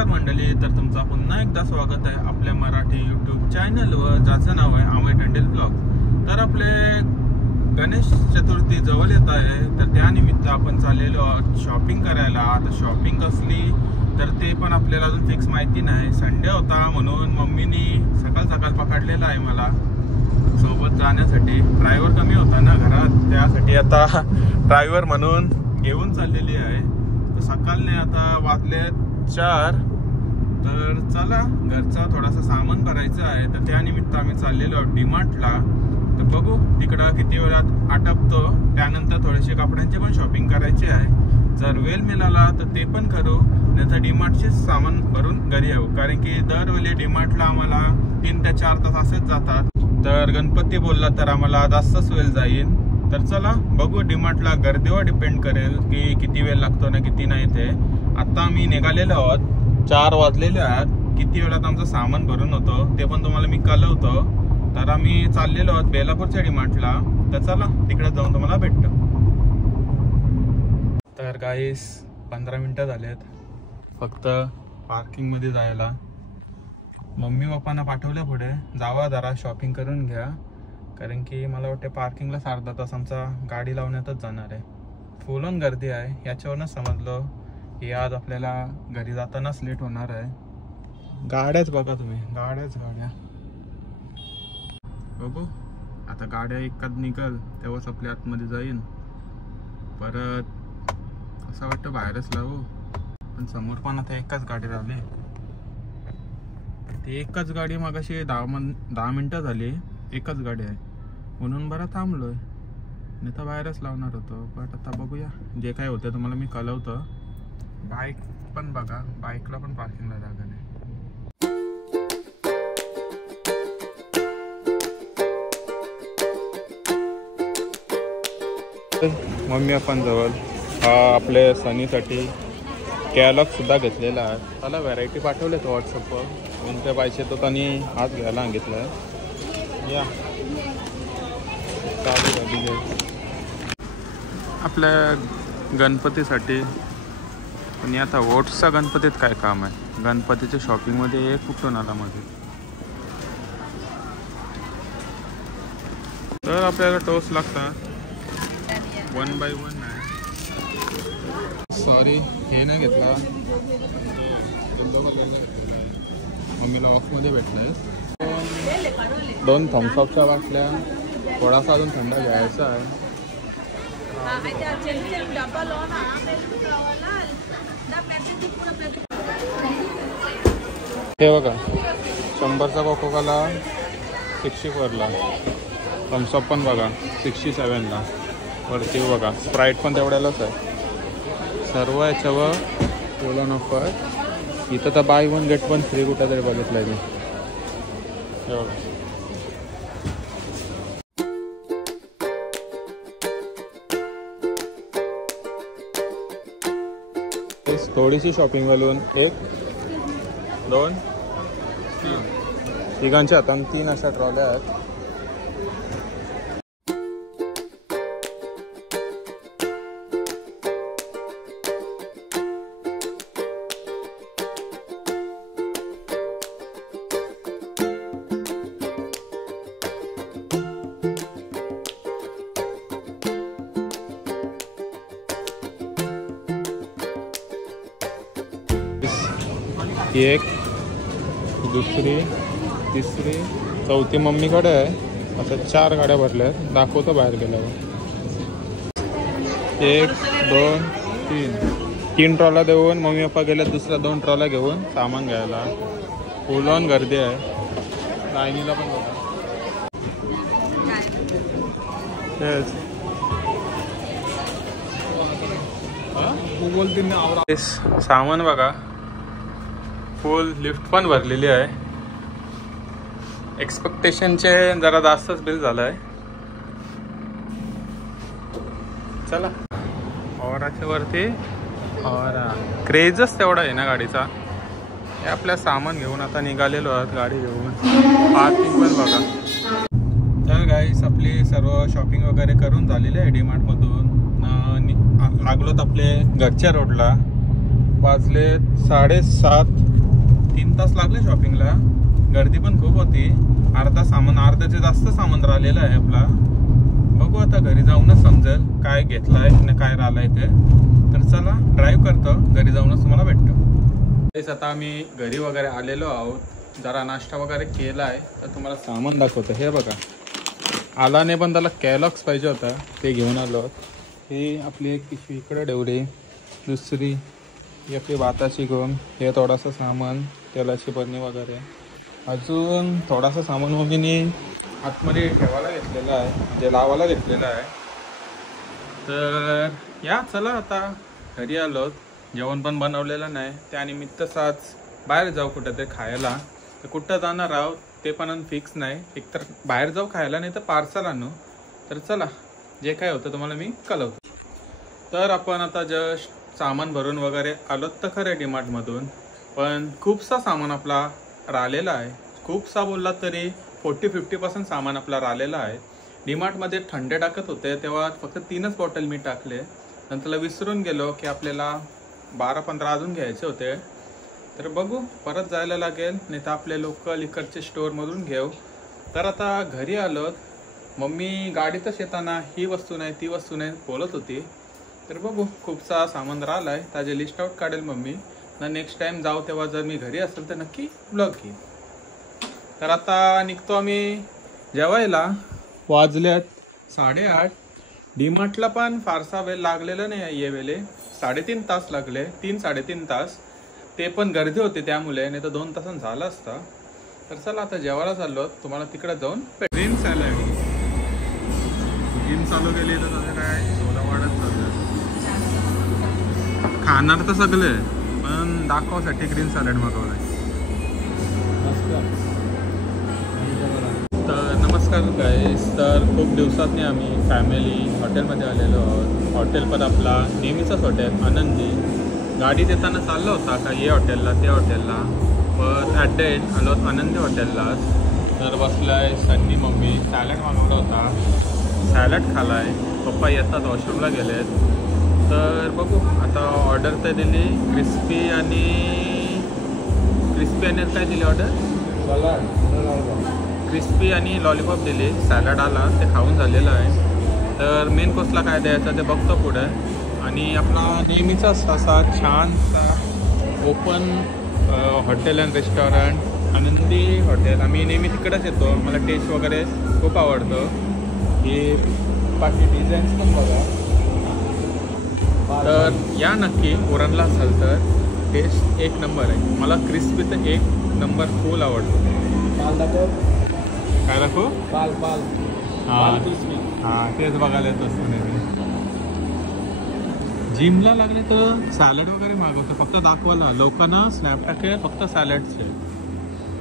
नमस्कार मंडळी, तर तुमचा पुन्हा एकदा स्वागत आहे आपल्या मराठी यूट्यूब चॅनलवर, ज्याचं नाव आहे अमय टंडेल ब्लॉग. तर आपले गणेश चतुर्थी जवळ येत आहे, तर त्यानिमित्त आपण चाललेलो आहोत शॉपिंग करायला. आता शॉपिंग कसली तर ते पण आपल्याला अजून फिक्स माहिती नाही. संडे होता म्हणून मम्मीनी सकाळ सकाळ पकडलेला आहे मला सोबत जाण्यासाठी. ड्रायव्हर कमी होता ना घरात, त्यासाठी आता ड्रायव्हर म्हणून घेऊन चाललेली आहे. तर सकाळने आता वाजले 4, तर चला घरचा थोडासा सामान भरायचं आहे. तर त्यानिमित्त आम्ही चाललेलो आहोत डीमार्टला. तर बघू तिकडं किती वेळात आटपतो. त्यानंतर थोडेसे कपड्यांचे पण शॉपिंग करायचे आहे. जर वेळ मिळाला तर ते पण करू, नाही तर डीमार्टचे सामान भरून घरी येऊ. कारण की दरवेळी डीमार्टला आम्हाला 3 ते 4 तास असेच जातात. तर गणपती बोलला तर आम्हाला जास्तच वेळ जाईल. तर चला बघू, डीमार्टला गर्दीवर डिपेंड करेल की किती वेळ लागतो ना किती नाही. ते आता आम्ही निघालेलो आहोत, 4 वाजलेले आहेत. किती वेळात आमचं सामान भरून होतो ते पण तुम्हाला मी कळवतो. तर आम्ही चाललेलो आहोत बेलापूरच्या डीमार्टला. तर चला तिकडे जाऊन तुम्हाला भेटतो. तर गाईस 15 मिनिटं झालेत फक्त पार्किंग मध्ये जायला. मम्मी पप्पांना पाठवलं पुढे, जावा जरा शॉपिंग करून घ्या. कारण की मला वाटते पार्किंगला अर्धा तास आमचा गाडी लावण्यातच जाणार आहे. फुल ऑन गर्दी आहे. याच्यावरूनच समजलं की आज आपल्याला घरी जातानाच लेट होणार आहे. गाड्याच बघा तुम्ही, गाड्या बघू. आता गाड्या एकाच निघल तेव्हाच आपल्या आतमध्ये जाईन. परत असं वाटतं बाहेरच लावू, पण समोर पण आता एकाच गाडी राहिली. ती एकच गाडी मगाशी 10 मिनिटं झाली, एकच गाडी आहे म्हणून बरं थांबलोय. नाही तर बाहेरच लावणार होतो. बट आता बघूया जे काय होतं तुम्हाला मी कळवतो. बाईक पण बघा, बाईकला पण पार्किंगला जागा नाही. मम्मी आपण जवळ आपल्या सनीसाठी कॅलॉग सुद्धा घेतलेला आहे. त्याला व्हरायटी पाठवलेत व्हॉट्सअपवर. कोणत्या पाहिजे तो त्यांनी आज घ्यायला सांगितलं आहे. या आपल्या गणपतीसाठी. पण आता वोट्सचा गणपतीत काय काम आहे? गणपतीच्या शॉपिंगमध्ये एक कुठून आला मध्ये. तर आपल्याला टोस्ट लागतात 1 by 1 नाही. सॉरी हे नाही घेतला, मम्मीला ऑफमध्ये भेटलाय. 2 थम्सअपच्या बाटल्या, थोडासा अजून थंड घ्यायचा आहे. हे बघा 100चा कोकोकाला 64ला. थम्सअप पण बघा 67ला. वरती बघा स्प्राईट पण तेवढ्यालाच आहे. सर्व याच्यावर फुल ऑन ऑफर. इथं तर बाय 1 गेट 1 फ्री कुठं तरी बघितलंय मी. हे बघा थोडीशी शॉपिंग घालून 1, 2, 3 तिघांच्या हातान 3 अशा ट्रॉल्या आहेत. एक, दुसरी, तिसरी, चौथी मम्मीकडे आहे. आता 4 गाड्या भरल्या आहेत. दाखवतो बाहेर गेल्यावर. 1, 2, 3 ट्रॉला देऊन मम्मी पप्पा गेल्या दुसऱ्या 2 ट्रॉला घेऊन सामान घ्यायला. फुल ऑन गर्दी आहे. लाईनीला पण बघा. सामान बघा, फुल लिफ्ट पण भरलेली आहे. एक्सपेक्टेशनचे जरा जास्तच बिल झालं आहे. चला औराच्या वरती और क्रेजच तेवढा आहे ना गाडीचा. हे आपल्या सामान घेऊन आता निघालेलो आहोत गाडी घेऊन. पार्किंग पण बघा. तर गाईस आपली सर्व शॉपिंग वगैरे करून झालेली आहे डीमार्टमधून. लागलोत आपले घरच्या रोडला. वाजले 7:30 3 तास लागले शॉपिंगला. गर्दी पण खूप होती. अर्ध्याचे जास्त सामान राहिलेलं आहे आपला. बघू आता घरी जाऊनच समजेल काय घेतलाय आणि काय राहिलाय ते. तर चला ड्राईव्ह करतो, घरी जाऊनच तुम्हाला भेटतो. आता आम्ही घरी वगैरे आलेलो आहोत. जरा नाश्ता वगैरे केलाय तर तुम्हाला सामान दाखवतो. हे बघा, आला नाही पण त्याला कॅलॉक्स पाहिजे होता, ते घेऊन आलो. हे आपली एक पिशवी इकडे ठेवली, दुसरी ही आपली भाताची घेऊन, हे थोडासा सामान तेलाची बरणी वगैरे, अजून थोडासा सामान मम्मीने आतमध्ये ठेवायला घेतलेला आहे, म्हणजे लावायला घेतलेला आहे. तर या चला आता घरी आलो. जेवण पण बनवलेलं नाही, त्यानिमित्त साच बाहेर जाऊ कुठं ते खायला. तर कुठं जाणार आहोत ते पण फिक्स नाही. एकतर बाहेर जाऊ खायला, नाही तर पार्सल आणू. तर चला जे काय होतं तुम्हाला मी कळवतो. तर आपण आता जस्ट सामान भरून वगैरे आलोत तर खरं डीमार्टमधून, पण खूपसा सामान आपला राहिलेला आहे. खूपसा बोलला तरी 40-50% सामान आपला राहिलेला आहे. डीमार्टमध्ये थंडे टाकत होते तेव्हा फक्त 3च बॉटल मी टाकले. नंतर विसरून गेलो की आपल्याला 12-15 अजून घ्यायचे होते. तर बघू, परत जायला लागेल, नाही तर आपले लोकल इकडचे स्टोअरमधून घेऊ. तर आता घरी आलोत. मम्मी गाडीतच येताना ही वस्तू नाही ती वस्तू नाही बोलत होती. तर बघू, खूपसा सामान राहिला आहे, त्याचे लिस्ट आउट काढेल मम्मी ना. नेक्स्ट टाइम जाऊ तेव्हा जर मी घरी असेल तर नक्की ब्लॉग घेईन. तर आता निघतो आम्ही जेवायला. वाजल्यात 8:30. डीमार्टला पण फारसा वेळ लागलेला नाही आहे. ये वेळे 3.5 तास लागले, 3-3.5 तास. ते पण गर्दी होते त्यामुळे, नाही तर 2 तासांत झालं असता. तर चला आता जेवायला चाललो, तुम्हाला तिकडे जाऊन ग्रीन सॅलड. जिम चालू केली तर त्याचं काय सोडा वाढत चाललं. खाणार तर सगळे, पण दाखवासाठी ग्रीन सॅलड मागवलंय. तर नमस्कार गाईस. तर खूप दिवसातनी आम्ही फॅमिली हॉटेलमध्ये आलेलो आहोत. हॉटेल पण आपला नेहमीचंच हॉटेल आनंदी. गाडीत येताना चाललं होता का ये हॉटेलला ते हॉटेलला, पण ॲट द एंड आलो आनंदी हॉटेललाच. तर बसलाय सन्नी मम्मी, सॅलड मागवला होता, सॅलड खालाय. पप्पा येतात, वॉशरूमला गेलेत. तर बघू आता ऑर्डर तर दिली क्रिस्पी आणि काय दिली ऑर्डर? क्रिस्पी आणि लॉलीपॉप दिली. सॅलड आला, ते खाऊन झालेलं आहे. तर मेन कोर्सला काय द्यायचं ते बघतो पुढे. आणि आपला नेहमीचा असा छानसा ओपन हॉटेल अँड रेस्टॉरंट आनंदी हॉटेल. आम्ही नेहमी तिकडंच येतो, मला टेस्ट वगैरे खूप आवडतं. हे बाकी डिझाईन्स पण बघा. तर या नक्की ओरणला असाल तर टेस्ट एक नंबर आहे. मला क्रिस्पी तर एक नंबर फुल आवडतो. काय दाखवू? हां तेच बघायला येत असतं नेहमी. जिमला लागले तर सॅलड वगैरे मागवतो, फक्त दाखवायला लोकांना स्नॅप टाकेल फक्त सॅलडचे.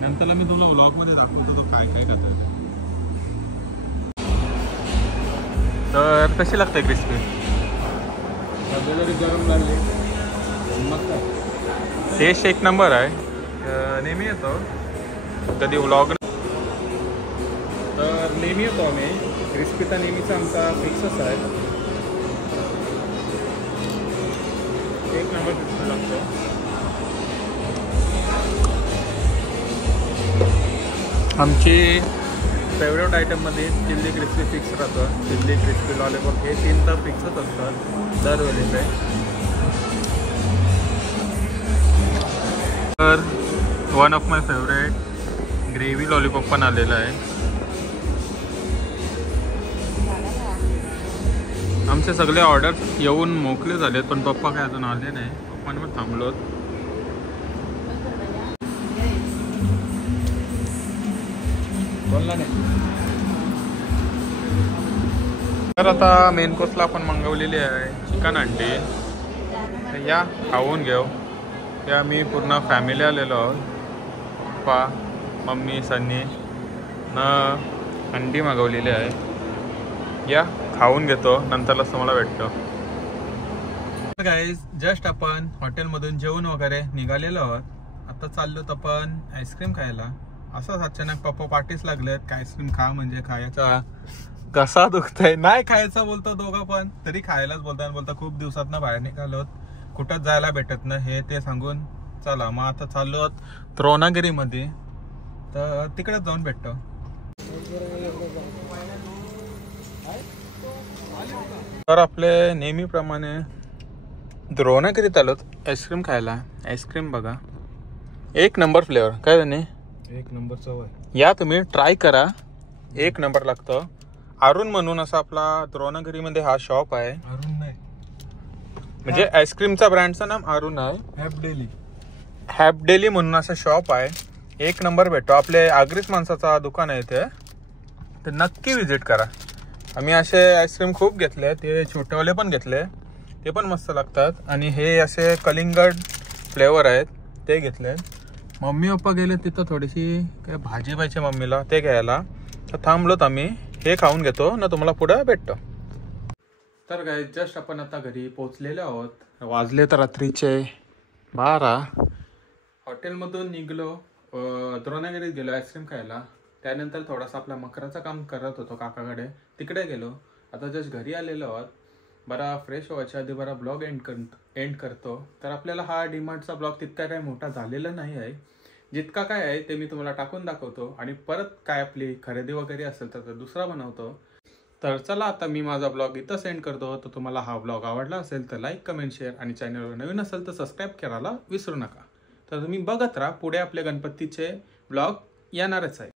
नंतरला मी तुला व्लॉगमध्ये दाखवतो तो काय काय खातो. तर कशी लागते क्रिस्पी? गरम लागले, टेस्ट एक नंबर आहे. नेहमी येतो कधी व्लॉग, तर नेहमी येतो आम्ही. क्रिस्पी तर नेहमीचा आमचा फिक्सच आहे. एक नंबर क्रिस्पी लागतो. आमची फेवरेट आयटममध्ये चिल्ली क्रिस्पी फिक्स राहतं. चिल्ली क्रिस्पी लॉलीपॉप हे 3 तर फिक्सच असतात दरवेळेचे. तर one of my favourite gravy lollipop पण आलेला आहे. आमचे सगळे ऑर्डर येऊन मोकळे झालेत, पण पप्पा काय अजून आले नाही. पप्पांवर थांबलोत. बोलला नाही. तर आता मेन कोर्सला आपण मागवलेली आहे चिकन अंडी. या खाऊन घेऊ. या मी पूर्ण फॅमिली आलेलो आहोत. पप्पा, मम्मी, सन्नी न अंडी मागवलेली आहे. या खाऊन घेतो, नंतरलाच तुम्हाला भेटतो. गाईज जस्ट आपण हॉटेलमधून जेवण वगैरे निघालेलो आहोत. आता चाललो तर आपण आईस्क्रीम खायला. असंच अचानक पप्पा पार्टीच लागलेत की आईस्क्रीम खा, म्हणजे खायचा कसा दुखतंय. नाही खायचा बोलतो दोघं पण, तरी खायलाच बोलता खूप दिवसात ना बाहेर निघालोत, कुठंच जायला भेटत ना हे ते सांगून चला मग आता चाललो आहोत द्रोणागिरीमध्ये, तर तिकडेच जाऊन भेटतो. तर आपले नेहमीप्रमाणे द्रोणागिरीत आलोत आईस्क्रीम खायला. आईस्क्रीम बघा, एक नंबर फ्लेवर. काय त्याने एक नंबर चव आहे. या तुम्ही ट्राय करा, एक नंबर लागतं. अरुण म्हणून असा आपला द्रोणागिरीमध्ये हा शॉप आहे. अरुण नाही, म्हणजे आईस्क्रीमचा ब्रँडचं नाम अरुण आहे. हॅप डेली म्हणून असं शॉप आहे. एक नंबर भेटतो. आपले आगरीच माणसाचा दुकान आहे इथे, तर नक्की विजिट करा. आम्ही असे आईस्क्रीम खूप घेतले, ते छोटेवाले पण घेतले, ते पण मस्त लागतात. आणि हे असे कलिंगड फ्लेवर आहेत ते घेतले. मम्मी पप्पा गेले तिथं थोडीशी काय भाजी पाहिजे मम्मीला, ते घ्यायला. तर थांबलोत आम्ही, हे खाऊन घेतो ना, तुम्हाला पुढे भेटतो. तर काय जस्ट आपण आता घरी पोचलेलो आहोत. वाजले तर रात्रीचे 12. हॉटेलमधून निघलो, द्रोणागिरीत गेलो आईस्क्रीम खायला. त्यानंतर थोडासा आपला मकराचं काम करत होतो काकाकडे, तिकडे गेलो. आता जस्ट घरी आलेलो आहोत. बरा फ्रेश व्हायच्या आधी बरा ब्लॉग एंड करतो. तर आपल्याला हा डीमार्टचा ब्लॉग तितका काय मोठा झालेला नाही आहे. जितका काय आहे ते मी तुम्हाला टाकून दाखवतो, आणि परत काय आपली खरेदी वगैरे असेल तर दुसरा बनवतो. तर चला आता मी माझा ब्लॉग इथं सेंड करतो. तर तुम्हाला हा ब्लॉग आवडला असेल तर लाईक, कमेंट, शेअर, आणि चॅनलवर नवीन असेल तर सबस्क्राईब करायला विसरू नका. तर तुम्ही बघत राहा, पुढे आपले गणपतीचे ब्लॉग येणारच आहे.